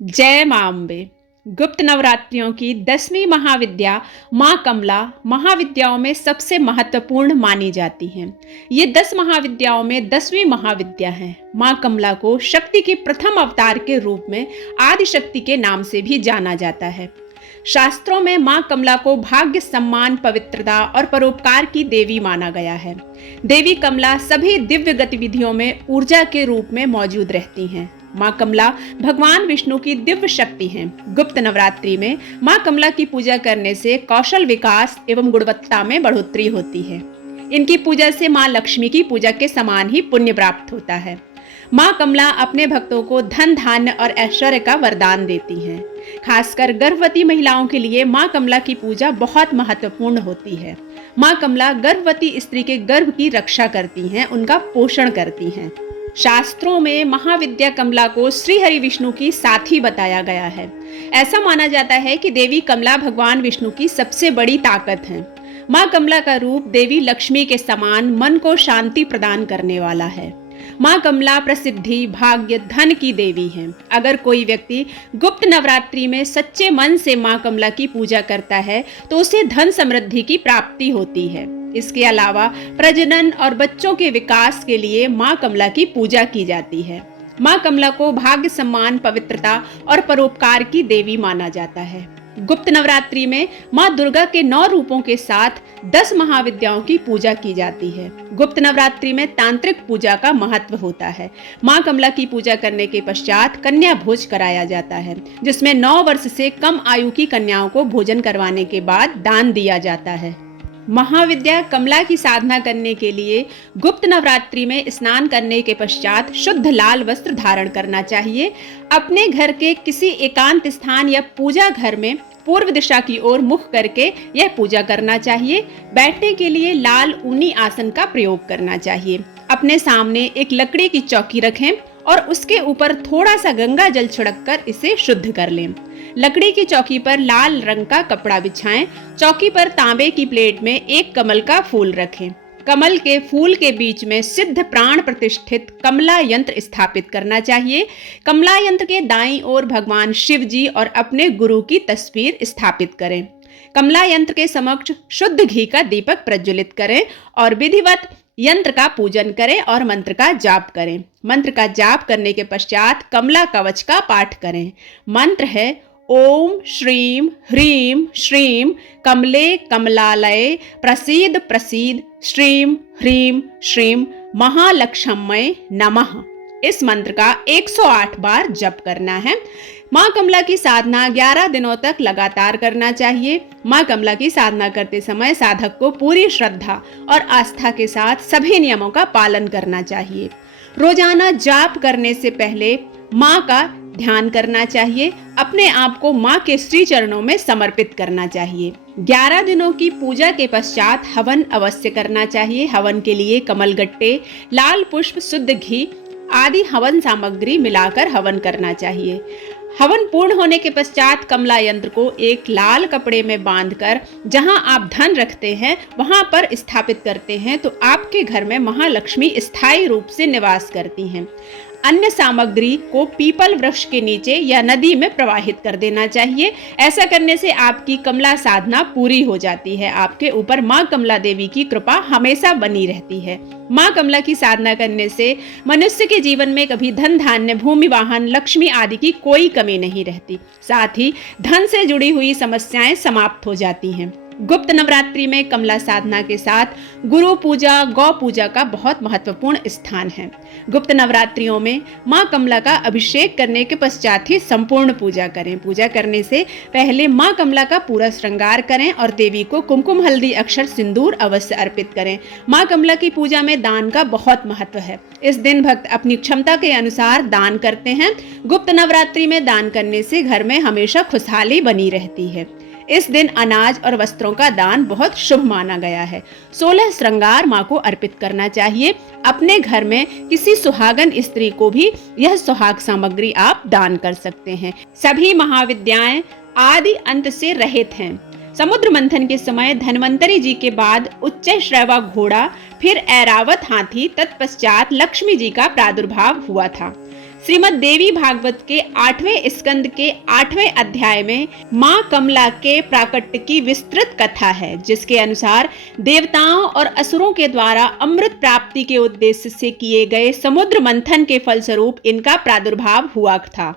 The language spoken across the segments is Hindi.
जय मां अम्बे। गुप्त नवरात्रियों की 10वीं महाविद्या मां कमला महाविद्याओं में सबसे महत्वपूर्ण मानी जाती हैं। ये 10 महाविद्याओं में 10वीं महाविद्या है। मां कमला को शक्ति के प्रथम अवतार के रूप में आदि शक्ति के नाम से भी जाना जाता है। शास्त्रों में मां कमला को भाग्य, सम्मान, पवित्रता और परोपकार की देवी माना गया है। देवी कमला सभी दिव्य गतिविधियों में ऊर्जा के रूप में मौजूद रहती हैं। मां कमला भगवान विष्णु की दिव्य शक्ति हैं। गुप्त नवरात्रि में मां कमला की पूजा करने से कौशल विकास एवं गुणवत्ता में बढ़ोतरी होती है। इनकी पूजा से मां लक्ष्मी की पूजा के समान ही पुण्य प्राप्त होता है। मां कमला अपने भक्तों को धन, धान्य और ऐश्वर्य का वरदान देती हैं। खासकर गर्भवती महिलाओं के लिए मां कमला की पूजा बहुत महत्वपूर्ण होती है। मां कमला गर्भवती स्त्री के गर्भ की रक्षा करती हैं, उनका पोषण करती हैं। शास्त्रों में महाविद्या कमला को श्री हरि विष्णु की साथी बताया गया है। ऐसा माना जाता है कि देवी कमला भगवान विष्णु की सबसे बड़ी ताकत है। मां कमला का रूप देवी लक्ष्मी के समान मन को शांति प्रदान करने वाला है। मां कमला प्रसिद्धि, भाग्य, धन की देवी हैं। अगर कोई व्यक्ति गुप्त नवरात्रि में सच्चे मन से मां कमला की पूजा करता है तो उसे धन समृद्धि की प्राप्ति होती है। इसके अलावा प्रजनन और बच्चों के विकास के लिए मां कमला की पूजा की जाती है। मां कमला को भाग्य, सम्मान, पवित्रता और परोपकार की देवी माना जाता है। गुप्त नवरात्रि में मां दुर्गा के 9 रूपों के साथ 10 महाविद्याओं की पूजा की जाती है। गुप्त नवरात्रि में तांत्रिक पूजा का महत्व होता है। मां कमला की पूजा करने के पश्चात कन्या भोज कराया जाता है, जिसमें 9 वर्ष से कम आयु की कन्याओं को भोजन करवाने के बाद दान दिया जाता है। महाविद्या कमला की साधना करने के लिए गुप्त नवरात्रि में स्नान करने के पश्चात शुद्ध लाल वस्त्र धारण करना चाहिए। अपने घर के किसी एकांत स्थान या पूजा घर में पूर्व दिशा की ओर मुख करके यह पूजा करना चाहिए। बैठने के लिए लाल ऊनी आसन का प्रयोग करना चाहिए। अपने सामने एक लकड़ी की चौकी रखें और उसके ऊपर थोड़ा सा गंगा जल छिड़ककर इसे शुद्ध कर लें। लकड़ी की चौकी पर लाल रंग का कपड़ा बिछाएं। चौकी पर तांबे की प्लेट में एक कमल का फूल रखें। कमल के फूल के बीच में सिद्ध प्राण प्रतिष्ठित कमला यंत्र स्थापित करना चाहिए। कमला यंत्र के दाईं ओर भगवान शिव जी और अपने गुरु की तस्वीर स्थापित करें। कमला यंत्र के समक्ष शुद्ध घी का दीपक प्रज्वलित करें और विधिवत यंत्र का पूजन करें और मंत्र का जाप करें। मंत्र का जाप करने के पश्चात कमला कवच का पाठ करें। मंत्र है ओम श्रीम ह्रीम श्रीम कमले कमलालये प्रसीद प्रसीद श्रीम ह्रीम श्रीम महालक्ष्मये नमः। इस मंत्र का 108 बार जप करना है। मां कमला की साधना 11 दिनों तक लगातार करना चाहिए। मां कमला की साधना करते समय साधक को पूरी श्रद्धा और आस्था के साथ सभी नियमों का पालन करना चाहिए। रोजाना जाप करने से पहले मां का ध्यान करना चाहिए। अपने आप को मां के श्री चरणों में समर्पित करना चाहिए। 11 दिनों की पूजा के पश्चात हवन अवश्य करना चाहिए। हवन के लिए कमलगट्टे, लाल पुष्प, शुद्ध घी आदि हवन सामग्री मिलाकर हवन करना चाहिए। हवन पूर्ण होने के पश्चात कमला यंत्र को एक लाल कपड़े में बांधकर जहां आप धन रखते हैं वहां पर स्थापित करते हैं तो आपके घर में महालक्ष्मी स्थायी रूप से निवास करती हैं। अन्य सामग्री को पीपल वृक्ष के नीचे या नदी में प्रवाहित कर देना चाहिए। ऐसा करने से आपकी कमला साधना पूरी हो जाती है। आपके ऊपर मां कमला देवी की कृपा हमेशा बनी रहती है। मां कमला की साधना करने से मनुष्य के जीवन में कभी धन, धान्य, भूमि, वाहन, लक्ष्मी आदि की कोई कमी नहीं रहती। साथ ही धन से जुड़ी हुई समस्याएं समाप्त हो जाती हैं। गुप्त नवरात्रि में कमला साधना के साथ गुरु पूजा, गौ पूजा का बहुत महत्वपूर्ण स्थान है। गुप्त नवरात्रियों में मां कमला का अभिषेक करने के पश्चात ही संपूर्ण पूजा करें। पूजा करने से पहले मां कमला का पूरा श्रृंगार करें और देवी को कुमकुम, हल्दी, अक्षर, सिंदूर अवश्य अर्पित करें। मां कमला की पूजा में दान का बहुत महत्व है। इस दिन भक्त अपनी क्षमता के अनुसार दान करते हैं। गुप्त नवरात्रि में दान करने से घर में हमेशा खुशहाली बनी रहती है। इस दिन अनाज और वस्त्रों का दान बहुत शुभ माना गया है। 16 श्रृंगार मां को अर्पित करना चाहिए। अपने घर में किसी सुहागन स्त्री को भी यह सुहाग सामग्री आप दान कर सकते हैं। सभी महाविद्याएं आदि अंत से रहित हैं। समुद्र मंथन के समय धन्वंतरी जी के बाद उच्च श्रवा घोड़ा, फिर ऐरावत हाथी, तत्पश्चात लक्ष्मी जी का प्रादुर्भाव हुआ था। श्रीमद् देवी भागवत के 8वें स्कंद के 8वें अध्याय में मां कमला के प्राकट्य की विस्तृत कथा है, जिसके अनुसार देवताओं और असुरों के द्वारा अमृत प्राप्ति के उद्देश्य से किए गए समुद्र मंथन के फलस्वरूप इनका प्रादुर्भाव हुआ था।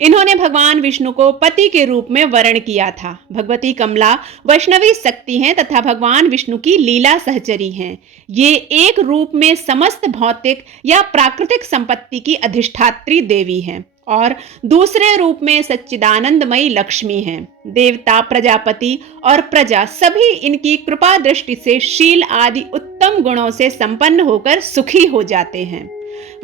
इन्होंने भगवान विष्णु को पति के रूप में वर्ण किया था। भगवती कमला वैष्णवी शक्ति हैं तथा भगवान विष्णु की लीला सहचरी हैं। ये एक रूप में समस्त भौतिक या प्राकृतिक संपत्ति की अधिष्ठात्री देवी हैं और दूसरे रूप में सच्चिदानंदमयी लक्ष्मी हैं। देवता, प्रजापति और प्रजा सभी इनकी कृपा दृष्टि से शील आदि उत्तम गुणों से संपन्न होकर सुखी हो जाते हैं।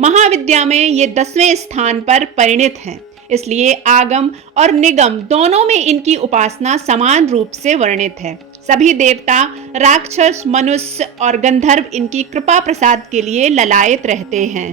महाविद्या में ये 10वें स्थान पर परिणित हैं, इसलिए आगम और निगम दोनों में इनकी उपासना समान रूप से वर्णित है। सभी देवता, राक्षस, मनुष्य और गंधर्व इनकी कृपा प्रसाद के लिए ललायत रहते हैं।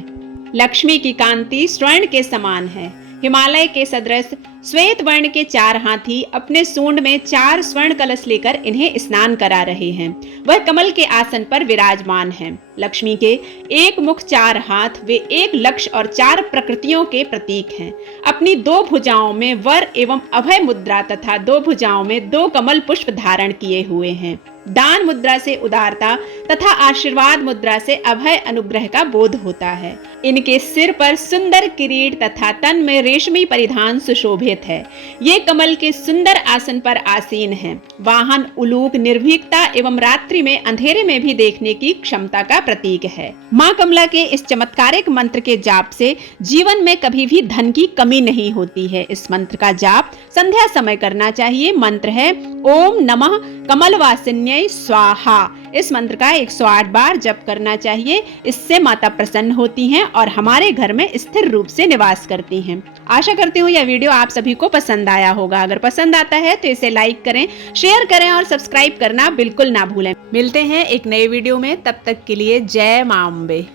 लक्ष्मी की कांति स्वर्ण के समान है। हिमालय के सदृश श्वेत वर्ण के 4 हाथी अपने सूंड में 4 स्वर्ण कलश लेकर इन्हें स्नान करा रहे हैं। वह कमल के आसन पर विराजमान हैं। लक्ष्मी के 1 मुख 4 हाथ, वे 1 लक्ष्य और 4 प्रकृतियों के प्रतीक हैं। अपनी 2 भुजाओं में वर एवं अभय मुद्रा तथा 2 भुजाओं में 2 कमल पुष्प धारण किए हुए हैं। दान मुद्रा से उदारता तथा आशीर्वाद मुद्रा से अभय अनुग्रह का बोध होता है। इनके सिर पर सुंदर किरीट तथा तन में रेशमी परिधान सुशोभित है। ये कमल के सुंदर आसन पर आसीन हैं। वाहन उलूक निर्भीकता एवं रात्रि में अंधेरे में भी देखने की क्षमता का प्रतीक है। मां कमला के इस चमत्कारिक मंत्र के जाप से जीवन में कभी भी धन की कमी नहीं होती है। इस मंत्र का जाप संध्या समय करना चाहिए। मंत्र है ओम नमः कमलवासिन्यै स्वाहा। इस मंत्र का 108 बार जप करना चाहिए। इससे माता प्रसन्न होती हैं और हमारे घर में स्थिर रूप से निवास करती हैं। आशा करती हूँ यह वीडियो आप सभी को पसंद आया होगा। अगर पसंद आता है तो इसे लाइक करें, शेयर करें और सब्सक्राइब करना बिल्कुल ना भूलें। मिलते हैं एक नए वीडियो में, तब तक के लिए जय मां अम्बे।